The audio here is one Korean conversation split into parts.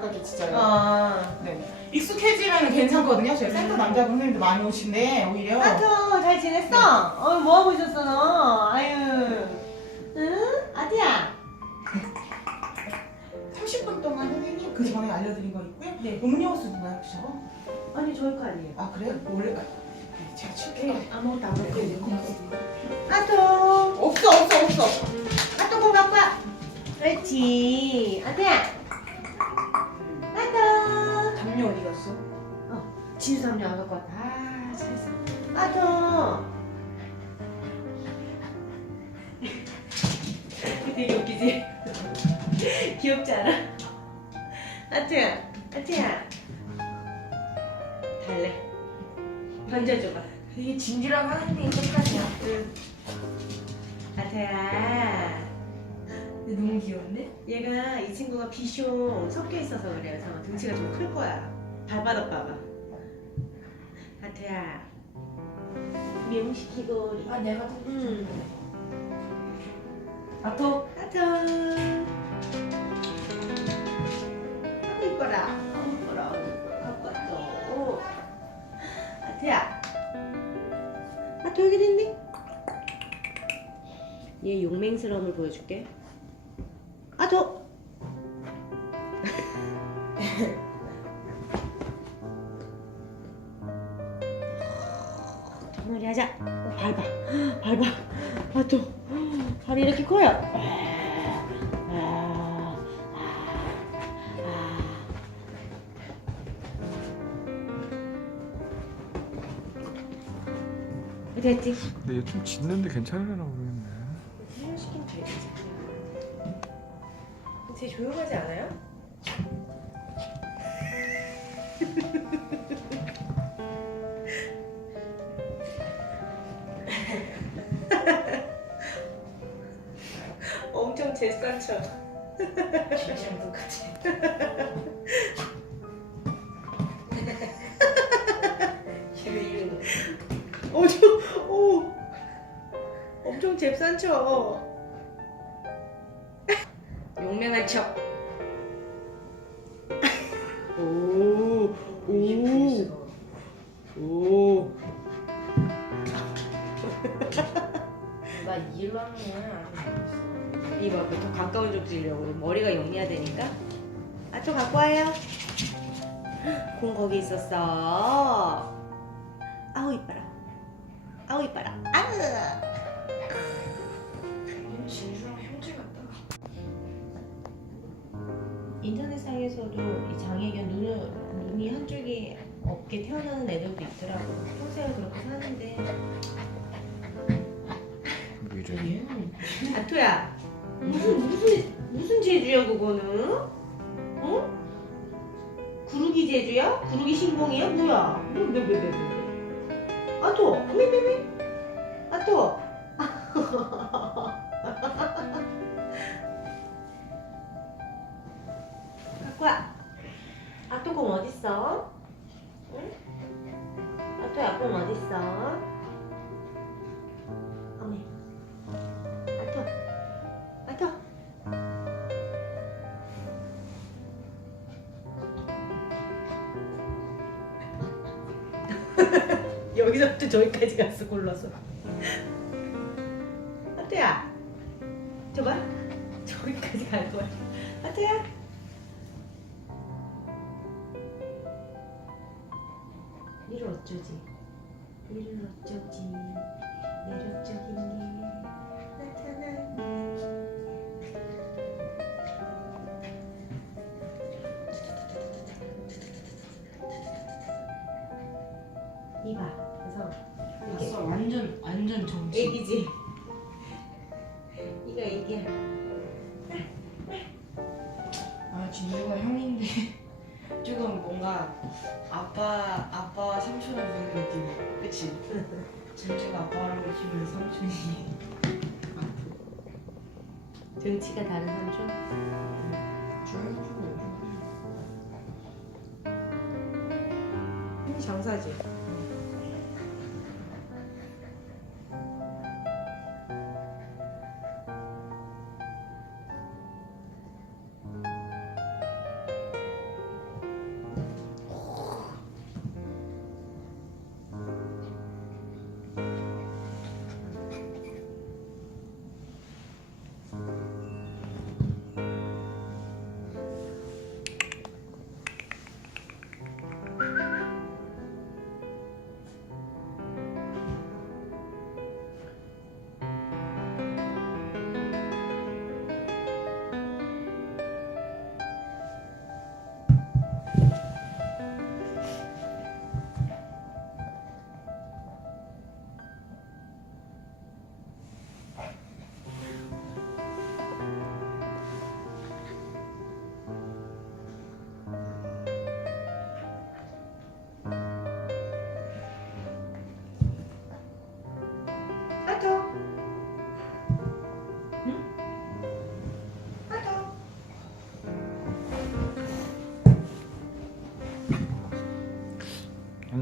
그게 진짜요. 아. 네. 익숙해지면 괜찮거든요. 저희 센터 남자 분들도 많이 오신데 오히려 아토 잘 지냈어? 어, 뭐 하고 있었어 너? 아유. 응? 아티야. 30분 동안 선생님 그 전에 알려드린 거 있고요. 네. 음료수 누가 혹시요? 아니 저희 거 아니에요. 아 그래요? 원래 네, 제가 칠게요. 아무것도 안 네, 먹고 네. 고맙습니다. 아토. 없어 없어 없어. 아토 거 갖고 와. 그렇지. 아티야. 담요 어디 갔어? 진수함녀 안 갖고 왔다. 아, 잘했어. 아토. 되게 웃기지? 귀엽지 않아? 아트야, 아트야. 달래. 던져줘봐. 되게 진지랑 하는 게 똑같냐? 아트야. 근데 너무 귀여운데? 얘가 이 친구가 비숑 섞여 있어서 그래요. 그래서 등치가 좀 클 거야. 발바닥 봐봐. 아트야. 미용시키고 우리. 아 내가 더 음. 아토. 아구 이뻐라. 아구 이뻐라. 아구 이뻐라. 아구 왔어. 아트야. 아트 여기 있네. 얘 용맹스러움을 보여줄게. 아트. Ton놀이 하자. 어, 밟아. 밟아. 아 또 발이 이렇게 커요. 아, 어디 갔지? 근데 얘 좀 짖는데 괜찮으려나 모르겠네. 훈련시키면 되지. 되게 조용하지 않아요? 제싼 척. 진짜랑 똑같아. 엄청, 오, 엄청 잽싼 척. 용맹한 척. 오, 오, 오. 나 일로 하는 거야? 아직 이봐, 더 가까운 쪽 지려고 머리가 영리해야 되니까. 아, 저 갖고 와요. 공 거기 있었어. 아우 이뻐라. 아우 이뻐라. 아우. 진주랑 형제 같다. 인터넷상에서도 이 장애견 눈, 눈이 한 줄기 없게 태어나는 애들도 있더라고. 평생을 그렇게 사는데. 위전. 얘는 아토야, 무슨 무슨 무슨 제주야 그거는? 어? 구르기 제주야? 구르기 신봉이야? 뭐야? 왜왜왜왜 왜? 아토, 미미미. 아토. 와. 아토 공 어딨어? 응? 아토 야 공 어딨어? 저기까지 갔어 골라서. 아토야. 저봐. 저기까지 갈 거야. 아토야. 이를 어쩌지? 이를 어쩌지? 매력적인 게 나타나네. 이봐. 그래서 이게 봤어 완전 완전 정치. 애기지. 이가 애기야. 아 진주가 형인데 조금 뭔가 아빠 아빠 삼촌을 보는 느낌. 그치? 진주가 아빠라고 치면 삼촌이 등치가 다른 삼촌. 주는 좀 장사지.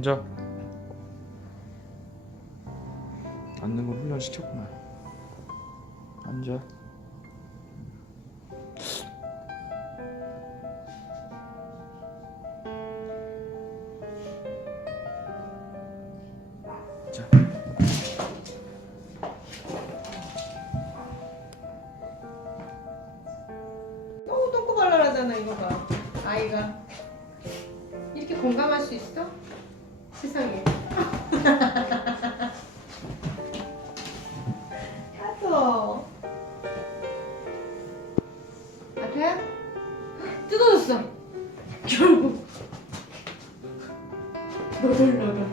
앉아. 앉는 걸 훈련 시켰구나. 앉아. 자. 너무 똥꼬발랄하잖아 이거 봐 아이가 이렇게 공감할 수 있어? 세상에. 하도 아파요? 뜯어졌어. 결국. 너덜너덜.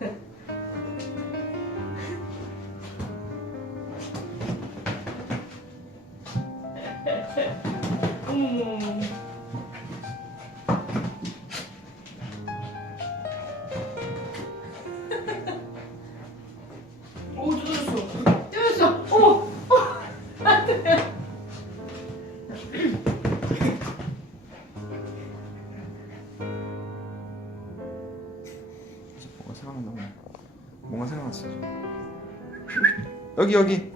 어머 뭔가 생각난다. 뭔가 생각났어. 여기 여기.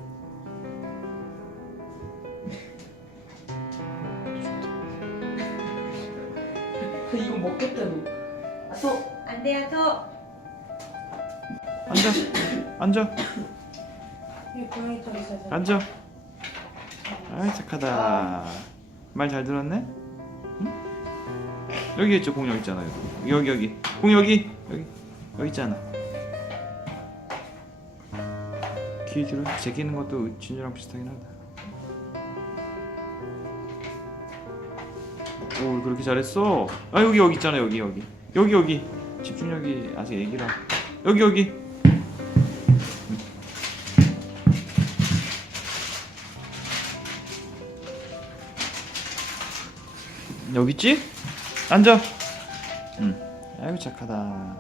이거 먹겠다 너. 소, 안 돼요, 소. 앉아. 앉아. 이 고양이 털 있어서 앉아. 아이 착하다. 말 잘 들었네? 응? 여기 있죠 공 여기 있잖아 여기 여기 여기 공 여기 여기 여기 있잖아. 귀 뒤로 제끼는 것도 진주랑 비슷하긴 하다. 오 그렇게 잘했어. 아 여기 여기 있잖아 여기 여기 여기 여기 집중력이 아직 애기라 여기 여기 여기 있지? 앉아. 응. 아이고 착하다.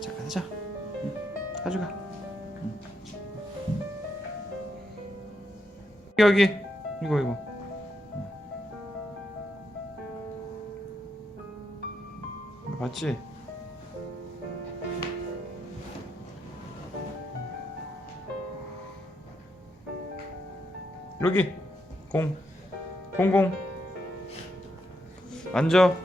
착하다 자. 응. 가져가. 응. 여기 이거 이거. 응. 봤지? 여기 공 공공 앉아